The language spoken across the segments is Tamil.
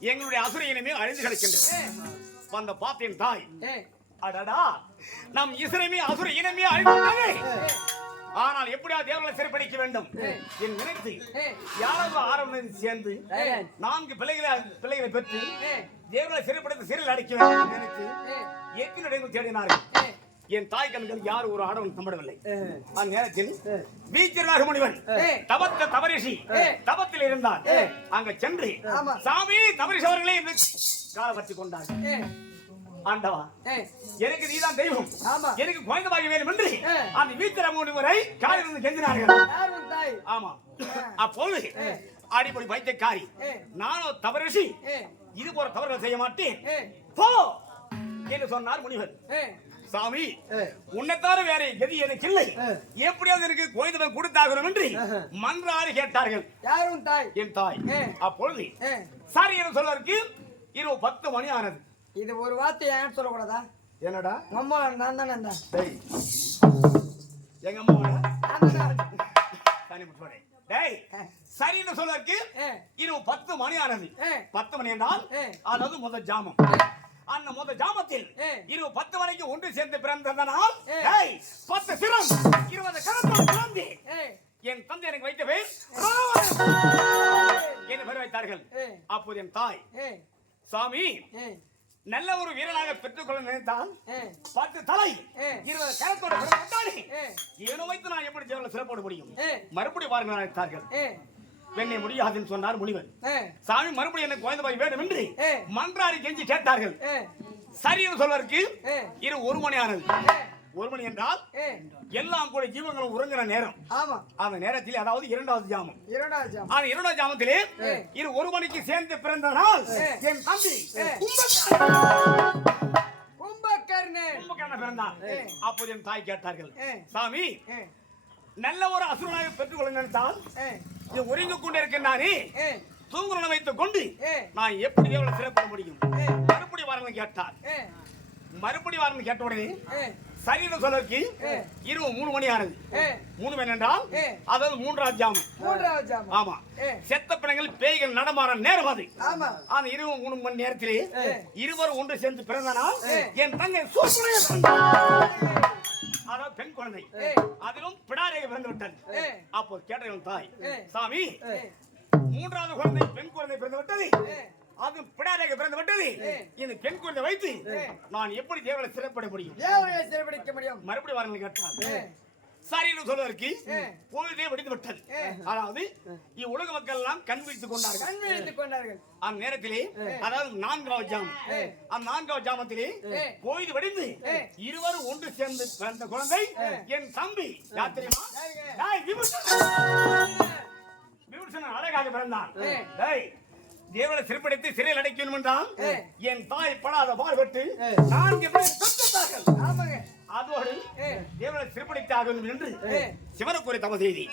எங்களுடைய அசுர இனமே அழிந்து கிடக்கின்றது. வந்த பார்த்தேன் தாய். அடடா. நம் இசுரமே அசுர இனமே அழிந்துள்ளது ஆனால் எப்படியா தேவர்களை சிறைப்பிடிக்க வேண்டும்? என் நினைத்து யாராவது ஆரம்பம் சேர்ந்து நான்கு பிள்ளைகளை பிள்ளைகளை பெற்று தேவர்களை சிறைப்படுத்தி சிறையில் அடைக்க வேண்டும் நினைத்து எத்தனை தேடினார்கள். என் தாய் கண்கள் யார் ஒரு ஆடவன் நம்படவில்லை அந்நேரத்தில் வீச்சராக முனிவன். தவத்த தவரிஷி தவத்தில் இருந்தார் அங்க சென்று சாமி தவரிஷி அவர்களே என்று கால பற்றி கொண்டார் ஆண்டவா எனக்கு நீதான் தெய்வம். எனக்கு குழந்தை பாக்கியம் வேணும் என்று அந்த வீச்சர முனிவரை காலில் இருந்து கெஞ்சினார்கள் ஆமா. அப்போது அடிப்படை வைத்தியக்காரி நானும் தவரிஷி இது போற தவறுகள் செய்ய மாட்டேன். போ! என்று சொன்னார் முனிவர். சாமி உன்னைத்தார வேற கதி எனக்கு இல்லை. எப்படியாவது எனக்கு கோயிலை கொடுத்தாகணும் என்று மன்றாடி கேட்டார்கள். யார் உன் தாய்? என் தாய். அப்பொழுது சாரி என்று சொல்வதற்கு இரவு பத்து மணி ஆனது. இது ஒரு வார்த்தை ஏன் சொல்லக்கூடாதா? என்னடா? அம்மா நான் தானே டேய். எங்க அம்மா நான் தானே முட்டுவாடே. டேய் சரின்னு சொல்வதற்கு இரவு பத்து மணி ஆனது. பத்து மணி என்றால். அதாவது முதல் ஜாமம். அந்த முதல் ஜாமத்தில். இரவு பத்து மணிக்கு ஒன்று சேர்ந்து பிறந்ததனால் பத்து சிரம். இருபது கரத்தால் பிறந்து. என் தந்தை எனக்கு வைத்த பேர் என்று பெயர் வைத்தார்கள். அப்போது என் தாய். சாமி நல்ல ஒரு வீரனாக பெற்றுக்கொள்ள நினைத்தால் பத்து தலை. இருபது கரத்தோட ஏனோ வைத்து நான் எப்படி சிறப்போட முடியும்? மறுபடியும் பாருங்கள் நினைத்தார்கள். என்னை முடியாதுன்னு சொன்னார் முனிவன் ஏ, சாமி மறுபடியும் எனக்கு குழந்தை பாய் வேண்டும் என்று. மன்றாடி கெஞ்சி கேட்டார்கள். சரி என்று சொல்வதற்கு இரு ஒரு மணி ஆனது. ஒரு மணி என்றால் எல்லாம் கூட ஜீவங்களும் உறங்குற நேரம். ஆமா. அந்த நேரத்தில் அதாவது இரண்டாவது ஜாமம். இரண்டாவது அந்த இரண்டாவது ஜாமத்திலே. இரு ஒரு மணிக்கு சேர்ந்து பிறந்த நாள். என் தம்பி. கும்பகர்ணன் கும்பகர்ணே கும்பகர்ணன் பிறந்தான். அப்போது என் தாய் கேட்டார்கள். சாமி நல்ல ஒரு அசுரனாக பெற்றுக்கொள்ள நினைத்தால் ஏ, இது ஒருங்கு கொண்டு இருக்கின்றானே ஏ, தூங்குறனை வைத்துக் கொண்டு நான் எப்படி எவ்வளவு சிறப்பிட முடியும். மறுபடி வரணும் கேட்டார். மறுபடி வரணும் கேட்ட உடனே சரின்னு ஏ. இரவு மூணு மணி ஆனது. மூணு மணி என்றால். அதாவது மூன்றாவது ஜாமம் மூன்றாவது ஆமா. செத்த பிணங்கள் பேய்கள் நடமாற நேரம் அது. ஆமா. அந்த இரவு மூணு மணி நேரத்திலே ஏ. இருவர் ஒன்று சேர்ந்து பிறந்தனால். என் தங்கை பிறந்தாள். அதாவது பெண் குழந்தை. அதிலும் பிடாரேக பிறந்து விட்டது ஏ. அப்போ கேட்ட என் தாய். சாமி மூன்றாவது குழந்தை பெண் குழந்தை பிறந்து விட்டது. அது பிடாரேக பிறந்து விட்டது. இந்த பெண் குழந்தை வைத்து. நான் எப்படி தேவனை சிறப்பட முடியும் தேவரையை சிறைபிடிக்க முடியும் மறுபடியும் வரணும் கேட்டார் சரின்னு சொல்வதற்கு. பொழுதே வெடித்து விட்டது. அதாவது இவ்வுலக மக்கள் எல்லாம் கண் விழித்துக் கொண்டார்கள். கண் விழித்துக் கொண்டார்கள். அந்த நேரத்திலே அதாவது நான்காவது ஜாமம். அந்த நான்காவது ஜாமத்திலே. பொழுது வெடிந்து. இருவரும் ஒன்று சேர்ந்து பிறந்த குழந்தை என் தம்பி. யார் தெரியுமா? விபூஷணன். அழகாக பிறந்தான். தேவனை சிறைப்படுத்தி சிறையில் அடைக்கணும் என்றால். என் தாய் படாத பாடுபட்டு. நான்கு பேர் பெற்றெடுத்தார்கள். அதோடு. தேவனை சிறைப்படுத்தாகணும் என்று ஏ. சிவனுக்குரிய தம செய்தி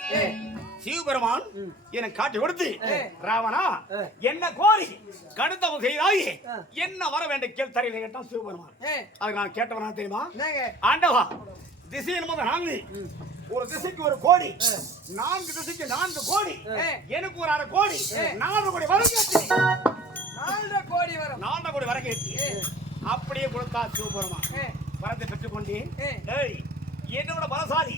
சிவபெருமான் எனக்கு காட்டி கொடுத்து. ராவணா. என்ன கோரி கடுத்தவன் செய்தாயே. என்ன வர வேண்டிய கேள் தரையில கேட்டான் சிவபெருமான் அதுக்கு நான் கேட்டவனா தெரியுமா ஆண்டவா திசை என்பது நான்கு ஒரு திசைக்கு ஒரு கோடி நான்கு திசைக்கு நான்கு கோடி. எனக்கு ஒரு அரை கோடி. நாலு கோடி வரங்கேற்றி நாலரை கோடி வரும் நாலரை கோடி ஏ. அப்படியே கொடுத்தா சிவபெருமான் வரத்தை பெற்றுக்கொண்டேன். என்னோட பலசாலி